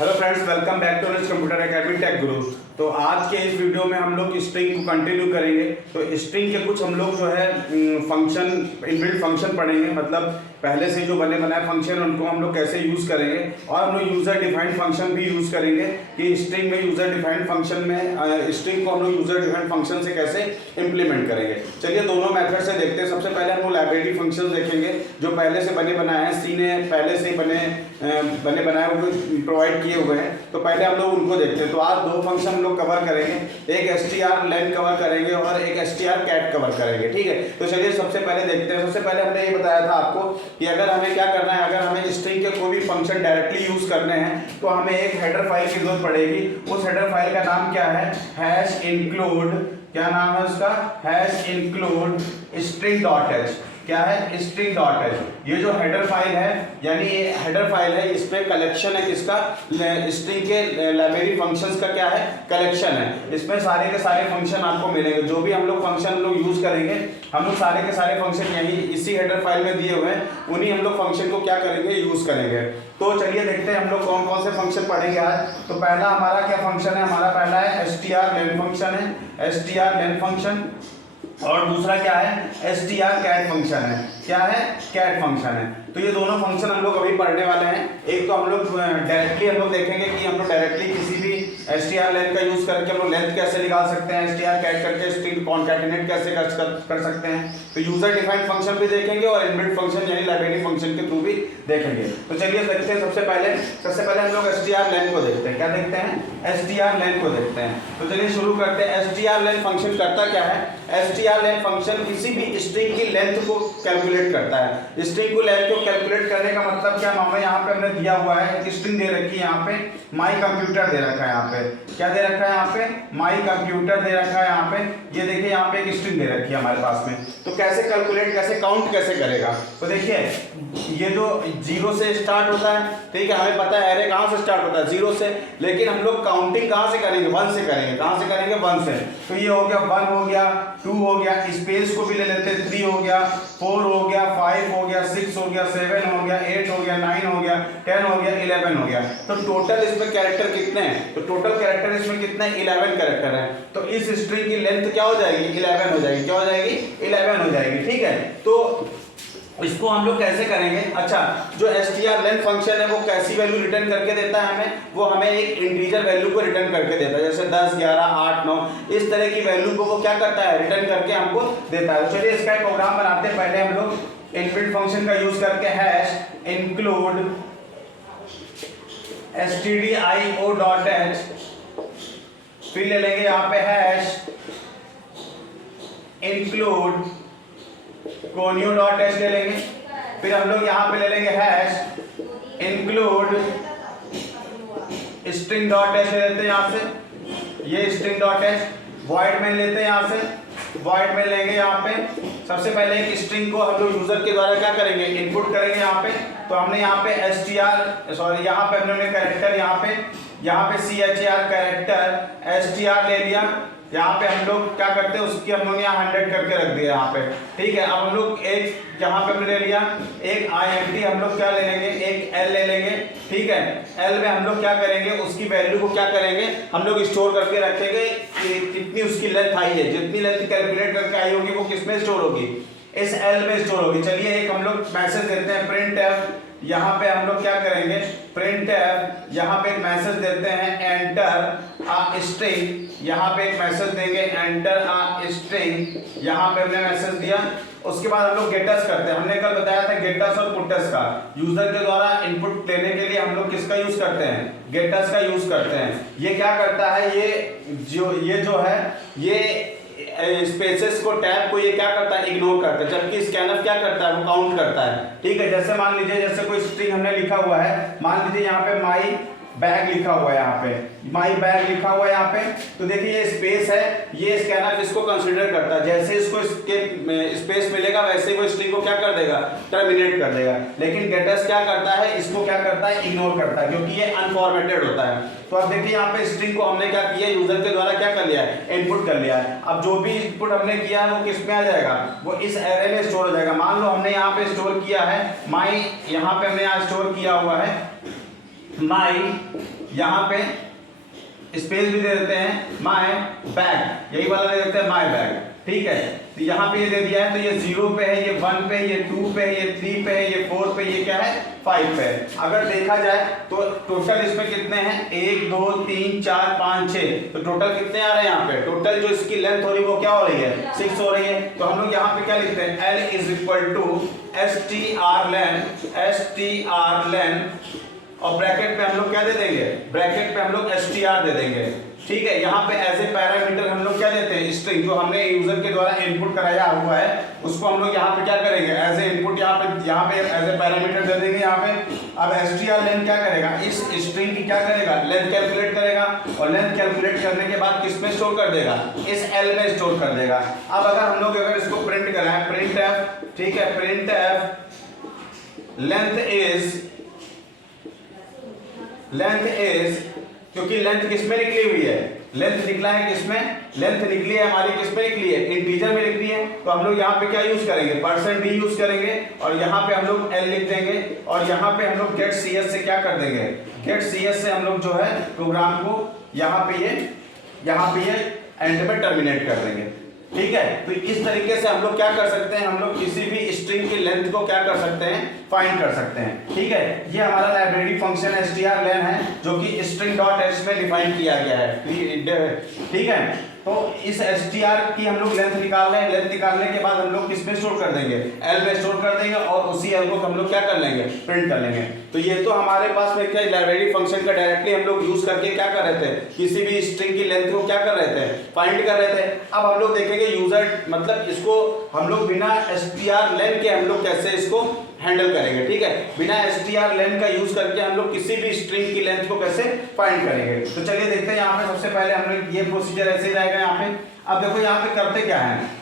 Hello friends, welcome back to Computer Academy Tech Guru. तो आज के इस वीडियो में हम लोग स्ट्रिंग को कंटिन्यू करेंगे। तो स्ट्रिंग के कुछ हम लोग जो है फंक्शन, इनबिल्ट फंक्शन पढ़ेंगे, मतलब पहले से जो बने बनाए फंक्शन उनको हम लोग कैसे यूज़ करेंगे, और हम लोग यूज़र डिफाइंड फंक्शन भी यूज़ करेंगे कि स्ट्रिंग में यूज़र डिफाइंड फंक्शन में स्ट्रिंग को हम लोग यूज़र डिफाइंड फंक्शन से कैसे इंप्लीमेंट करेंगे। चलिए दोनों मेथड से देखते हैं। सबसे पहले हम लोग लाइब्रेरी फंक्शन देखेंगे जो पहले से बने बनाए हैं, सी ने पहले से बने बनाए हुए प्रोवाइड किए हुए हैं। तो पहले हम लोग उनको देखते हैं। तो आज दो फंक्शन हम लोग कवर करेंगे, एक str_len कवर करेंगे और एक strcat कवर करेंगे, ठीक है। तो चलिए सबसे पहले देखते हैं। सबसे पहले हमने ये बताया था आपको कि अगर हमें क्या करना है, अगर हमें स्ट्रिंग के कोई भी फंक्शन डायरेक्टली यूज करने हैं तो हमें एक हेडर फाइल की जरूरत पड़ेगी। उस हेडर फाइल का नाम क्या है, #include, क्या नाम है उसका, #include string.h। क्या है, string.h। ये जो हेडर फाइल है, यानी ये हेडर फाइल है, इस पे कलेक्शन है किसका, स्ट्रिंग के लाइब्रेरी फंक्शंस का क्या है, कलेक्शन है। इसमें सारे के सारे फंक्शन आपको मिलेंगे। जो भी हम लोग फंक्शन हम लोग यूज करेंगे, हम लोग सारे के सारे फंक्शन यही इसी हेडर फाइल में दिए हुए हैं, उन्हीं हम लोग फंक्शन को क्या करेंगे, यूज करेंगे। तो चलिए देखते हैं हम लोग कौन कौन से फंक्शन पढ़ेंगे आज। तो पहला हमारा क्या फंक्शन है, हमारा पहला है strlen फंक्शन है, strlen फंक्शन। और दूसरा क्या है, strcat फंक्शन है। क्या है, कैट फंक्शन है। तो ये दोनों फंक्शन हम लोग अभी पढ़ने वाले हैं। एक तो हम लोग डायरेक्टली हम लोग देखेंगे कि हम लोग डायरेक्टली किसी भी strlen का यूज करके हम लोग लेंथ कैसे निकाल सकते हैं, strcat करके स्ट्रिंग कॉन्कैटिनेट कैसे कर सकते हैं। तो यूजर डिफाइंड फंक्शन भी देखेंगे और इनबिल्ट फंक्शन यानी लाइब्रेरी फंक्शन के थ्रू भी देखेंगे। तो चलिए देखते हैं। सबसे पहले हम लोग strlen को देखते हैं। क्या देखते हैं, strlen को देखते हैं। तो चलिए शुरू करते हैं। strlen फंक्शन करता क्या है, strlen फंक्शन किसी भी स्ट्रिंग की लेंथ को कैलकुलेट करता है। स्ट्रिंग को लेंथ को कैलकुलेट करने का मतलब क्या, हमें यहाँ पे हमने दिया हुआ है, स्ट्रिंग दे रखी है, यहाँ पे माई कंप्यूटर दे रखा है, यहाँ पे क्या दे रखा है, यहाँ पे माई कंप्यूटर दे रखा है। यहाँ पे ये देखिए, यहाँ पे एक स्ट्रिंग दे रखी है हमारे पास में। तो कैसे कैलकुलेट, कैसे काउंट कैसे करेगा। तो देखिए ये जो 0 से स्टार्ट होता है, ठीक है, हमें पता है एरे कहाँ से स्टार्ट होता है, 0 से। लेकिन हम लोग काउंटिंग कहाँ से करेंगे, 1 से करेंगे। कहाँ से करेंगे, 1 से। तो ये हो गया 1 हो गया, 2 हो गया, स्पेस को भी ले लेते हैं, 3 हो गया, 4 हो गया, 5 हो गया, 6 हो गया, 7 हो गया, 8 हो गया, 9 हो गया, 10 हो गया, 11 हो गया। तो टोटल इसमें कैरेक्टर कितने हैं, तो टोटल कैरेक्टर इसमें कितने हैं, 11 कैरेक्टर हैं। तो इस स्ट्रिंग की लेंथ क्या हो जाएगी, 11 हो जाएगी। क्या हो जाएगी, 11 हो जाएगी, ठीक है। तो इसको हम लोग कैसे करेंगे। अच्छा, जो strlen फंक्शन है वो कैसी वैल्यू रिटर्न करके देता है हमें, वो हमें एक इंटीजर वैल्यू को रिटर्न करके देता है, जैसे 10, 11, 8, 9 इस तरह की वैल्यू को वो क्या करता है, रिटर्न करके हमको देता है। तो चलिए इसका एक प्रोग्राम बनाते हैं। पहले हम लोग इनबिल्ट फंक्शन का यूज करके #include stdio.h, फिर ले लेंगे यहाँ पे #include conio.h ले लेंगे। फिर हम लोग यहाँ पे ले लेंगे #include string.h ले लेते हैं यहाँ से, ये string.h। void में लेते हैं यहाँ से, void में लेंगे यहाँ पे। सबसे पहले एक स्ट्रिंग को हम लोग यूजर के द्वारा क्या करेंगे, इनपुट करेंगे यहाँ पे। तो हमने यहाँ पे यहाँ पे हमने कैरेक्टर यहाँ पे char कैरेक्टर str ले लिया। यहाँ पे हम लोग क्या करते हैं, उसकी हम लोग यहाँ 100 करके रख दिया यहाँ पे, ठीक है। अब हम लोग एक यहाँ पे हमने ले लिया, एक int हम लोग क्या ले लेंगे, एक l ले लेंगे, ठीक है। l में हम लोग क्या करेंगे, उसकी वैल्यू को क्या करेंगे, हम लोग स्टोर करके रखेंगे कि कितनी उसकी लेंथ आई है, जितनी लेंथ कैलकुलेट करके आई होगी वो किसमें स्टोर होगी, इस l में स्टोर होगी। चलिए एक हम लोग मैसेज देते हैं, printf। यहाँ पे हम लोग क्या करेंगे, printf, यहाँ पे एक मैसेज देते हैं enter a string। यहाँ पे एक मैसेज देंगे enter a string, यहाँ पे हमने मैसेज दिया। उसके बाद हम लोग गेटस करते हैं। हमने कल बताया था गेटस और पुटस का, यूजर के द्वारा इनपुट लेने के लिए हम लोग किसका यूज करते हैं, गेटस का यूज करते हैं। ये क्या करता है, ये जो है ये स्पेसेस को, टैब को ये क्या करता है, इग्नोर करता है, जबकि स्कैनफ क्या करता है, वो काउंट करता है, ठीक है। जैसे मान लीजिए, जैसे कोई स्ट्रिंग हमने लिखा हुआ है, मान लीजिए यहाँ पे माई बैग लिखा हुआ है, यहाँ पे माई बैग लिखा हुआ है यहाँ पे। तो देखिए ये स्पेस है, ये स्कैनर इसको कंसीडर करता है। जैसे इसको स्पेस मिलेगा वैसे वो स्ट्रिंग को क्या कर देगा, टर्मिनेट कर देगा। लेकिन गेटस क्या करता है, इसको क्या करता है, इग्नोर करता है, क्योंकि ये अनफॉर्मेटेड होता है। तो अब देखिए यहाँ पे स्ट्रिंग को हमने क्या किया, यूजर के द्वारा क्या कर लिया है, इनपुट कर लिया है। अब जो भी इनपुट हमने किया है वो किस में आ जाएगा, वो इस एरे में स्टोर हो जाएगा। मान लो हमने यहाँ पे स्टोर किया है माई, यहाँ पे हमने यहाँ स्टोर किया हुआ है माई, यहाँ पे स्पेस भी दे देते हैं माई बैग, यही वाला दे देते हैं माई बैग, ठीक है। तो यहाँ पे ये दे दिया है, तो ये 0 पे है, ये 1 पे, ये 2 पे, ये 3 पे, ये 4 पे, ये क्या है 5 पे। अगर देखा जाए तो टोटल इसमें कितने हैं, 1 2 3 4 5 6, तो टोटल कितने आ रहे हैं यहाँ पे, टोटल जो इसकी लेंथ हो रही है वो क्या हो रही है 6 हो रही है। तो हम लोग यहाँ पे क्या लिखते हैं, L is equal to STR length और ब्रैकेट पे हम लोग क्या दे देंगे, ब्रैकेट पे हम लोग STR दे देंगे, ठीक है। यहाँ पे एज ए पैरामीटर हम लोग क्या देते हैं, स्ट्रिंग जो हमने यूजर के द्वारा इनपुट कराया हुआ है उसको हम लोग यहाँ पे क्या करेंगे, एज ए इनपुट यहाँ पे एज ए पैरामीटर दे देंगे यहाँ पे। अब STR लेंथ क्या करेगा, इस स्ट्रिंग की क्या करेगा, लेंथ कैलकुलेट करेगा और लेंथ कैलकुलेट करने के बाद किस में स्टोर कर देगा, इस L में स्टोर कर देगा। अब अगर हम लोग अगर इसको प्रिंट कराएं, प्रिंट एफ, ठीक है, प्रिंट एफ लेंथ इज, क्योंकि लेंथ किसमें निकली हुई है, लेंथ निकला है किसमें, लेंथ निकली है हमारी किसमें निकली है, इंटीजर में निकली है। तो हम लोग यहाँ पे क्या यूज करेंगे, %d यूज करेंगे और यहाँ पे हम लोग L लिख देंगे और यहाँ पे हम लोग गेट CS से क्या कर देंगे, गेट CS से हम लोग जो है प्रोग्राम को यहाँ पे ये एंड में टर्मिनेट कर देंगे, ठीक है। तो इस तरीके से हम लोग क्या कर सकते हैं, हम लोग किसी भी स्ट्रिंग की लेंथ को क्या कर सकते हैं, फाइंड कर सकते हैं, ठीक है। ये हमारा लाइब्रेरी फंक्शन strlen है जो कि string.h में डिफाइन किया गया है, ठीक है। तो इस str की हम लोग लेंथ निकाल रहे हैं, लेंथ निकालने के बाद हम लोग किस में स्टोर कर देंगे, L में स्टोर कर देंगे और उसी L को हम लोग क्या कर लेंगे, प्रिंट कर लेंगे। तो ये तो हमारे पास में क्या लाइब्रेरी फंक्शन का डायरेक्टली हम लोग यूज करके क्या कर रहे थे, किसी भी स्ट्रिंग की लेंथ को क्या कर रहे थे, फाइंड कर रहे थे। अब हम लोग देखेंगे यूजर मतलब इसको हम लोग बिना strlen के हम लोग कैसे इसको हैंडल करेंगे, ठीक है। बिना strlen का यूज करके हम लोग किसी भी स्ट्रिंग की लेंथ को कैसे फाइंड करेंगे। तो चलिए देखते हैं, यहाँ पे सबसे पहले हम लोग ये प्रोसीजर ऐसे ही रहेगा यहाँ पे। अब देखो यहाँ पे करते क्या है,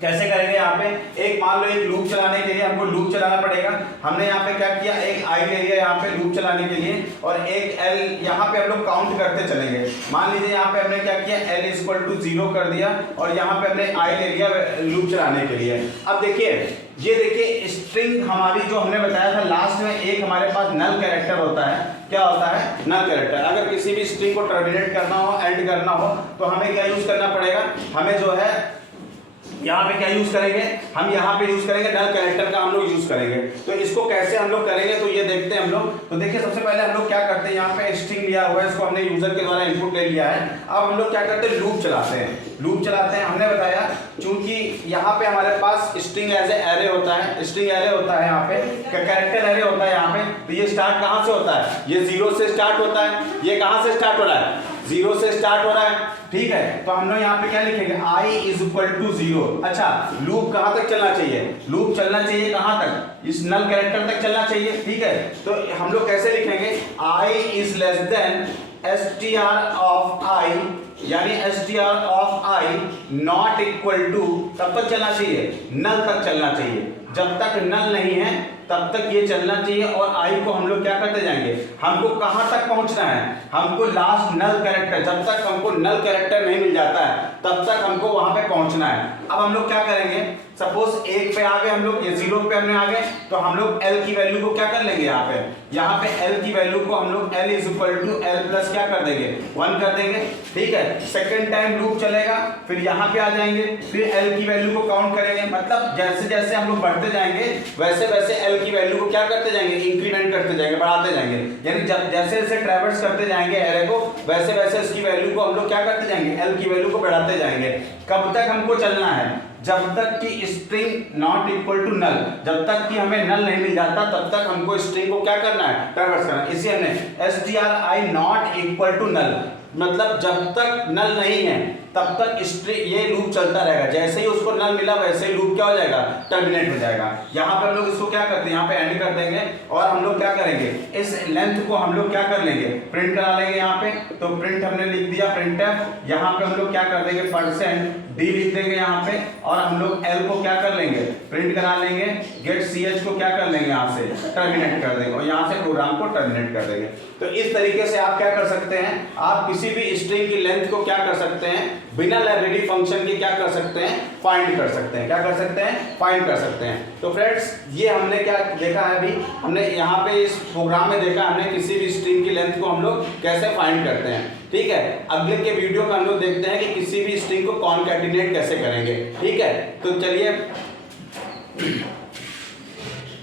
कैसे करेंगे, यहाँ पे एक मान लो एक लूप चलाने के लिए हमको लूप चलाना पड़ेगा। हमने यहाँ पे क्या किया, एक i ले लिया यहाँ पे लूप चलाने के लिए और एक L, यहाँ पे हम लोग काउंट करते चलेंगे। मान लीजिए यहाँ पे हमने क्या किया, L इक्वल टू 0 कर दिया और यहाँ पे हमने i ले लिया लूप चलाने के लिए। अब देखिए, ये देखिए स्ट्रिंग हमारी जो हमने बताया था लास्ट में, एक हमारे पास नल कैरेक्टर होता है, क्या होता है, नल कैरेक्टर। अगर किसी भी स्ट्रिंग को टर्मिनेट करना हो, एंड करना हो, तो हमें क्या यूज करना पड़ेगा, हमें जो है यहाँ पे क्या यूज करेंगे, हम यहाँ पे यूज करेंगे नल कैरेक्टर का हम लोग यूज करेंगे। तो इसको कैसे हम लोग करेंगे, तो ये देखते हैं हम लोग। तो देखिए सबसे पहले हम लोग क्या करते हैं, यहाँ पे स्ट्रिंग लिया हुआ है, इसको हमने यूजर के द्वारा इनपुट ले लिया है। अब हम लोग क्या करते हैं, लूप चलाते हैं, लूप चलाते हैं। हमने बताया चूंकि यहाँ पे हमारे पास स्ट्रिंग एज एरे होता है, स्ट्रिंग एरे होता है, यहाँ पे कैरेक्टर एरे होता है यहाँ पे। तो ये स्टार्ट कहाँ से होता है, ये 0 से स्टार्ट होता है। ये कहाँ से स्टार्ट हो रहा है, 0 से स्टार्ट हो रहा है, ठीक है। तो हम लोग यहाँ पे क्या लिखेंगे, i इज इक्वल टू 0। अच्छा, लूप कहाँ तक चलना चाहिए, लूप चलना चाहिए कहाँ तक, इस नल कैरेक्टर तक चलना चाहिए, ठीक है। तो हम लोग कैसे लिखेंगे, i is less than str of i, यानी str of i not equal to, तब तक चलना चाहिए, नल तक चलना चाहिए। जब तक नल नहीं है तब तक ये चलना चाहिए और i को हम लोग क्या करते जाएंगे, हमको कहां तक पहुंचना है, हमको लास्ट नल कैरेक्टर, जब तक हमको नल कैरेक्टर नहीं मिल जाता है तब तक हमको वहां पे पहुंचना है। अब हम लोग क्या करेंगे, सपोज 1 पे आ गए हम लोग, ये 0 पे हमने आ गए, तो हम लोग L की वैल्यू को क्या कर लेंगे, यहाँ पे L की वैल्यू को हम लोग L is equal to L plus क्या कर देंगे, 1 कर देंगे, ठीक है। सेकंड टाइम लूप चलेगा, फिर यहाँ पे आ जाएंगे, फिर L की वैल्यू को काउंट करेंगे। मतलब जैसे जैसे हम लोग बढ़ते जाएंगे वैसे वैसे L की वैल्यू को क्या करते जाएंगे, इंक्रीमेंट करते जाएंगे, बढ़ाते जाएंगे। यानी जैसे जैसे ट्रैवर्स करते जाएंगे एरे को, वैसे वैसे इसकी वैल्यू को हम लोग क्या करते जाएंगे, L की वैल्यू को बढ़ाते जाएंगे। कब तक हमको चलना है, जब तक कि string not equal to null, जब तक कि हमें नल नहीं मिल जाता तब तक हमको स्ट्रिंग को क्या करना है, ट्रैवर्स करना है। इसी हमने stri not equal to null, मतलब जब तक नल नहीं है तब तक स्ट्रिंग ये लूप चलता रहेगा। जैसे ही उसको नल मिला वैसे ही लूप क्या हो जाएगा, टर्मिनेट हो जाएगा। यहाँ पे हम लोग इसको क्या करते हैं, यहाँ पे एंड कर देंगे और हम लोग क्या करेंगे, इस लेंथ को हम लोग क्या कर लेंगे, प्रिंट करा लेंगे यहाँ पे। तो प्रिंट हमने लिख दिया printf, यहाँ पे हम लोग क्या कर देंगे, %d लिख देंगे यहाँ पे और हम लोग L को क्या कर लेंगे, प्रिंट करा लेंगे, गेट ch को क्या कर लेंगे, यहाँ से टर्मिनेट कर देंगे और यहाँ से प्रोग्राम को टर्मिनेट कर देंगे। तो इस तरीके से आप क्या कर सकते हैं, आप किसी भी स्ट्रिंग की लेंथ को क्या कर सकते हैं, बिना लाइब्रेरी फंक्शन के क्या कर सकते हैं, फाइंड कर सकते हैं। क्या कर सकते हैं, फाइंड कर सकते हैं। तो फ्रेंड्स ये हमने क्या देखा है, अभी हमने यहाँ पे इस प्रोग्राम में देखा हमने किसी भी स्ट्रिंग की लेंथ को हम लोग कैसे फाइंड करते हैं। ठीक है, अगले के वीडियो में हम लोग देखते हैं कि किसी भी स्ट्रिंग को कॉनकैटिनेट कैसे करेंगे। ठीक है, तो चलिए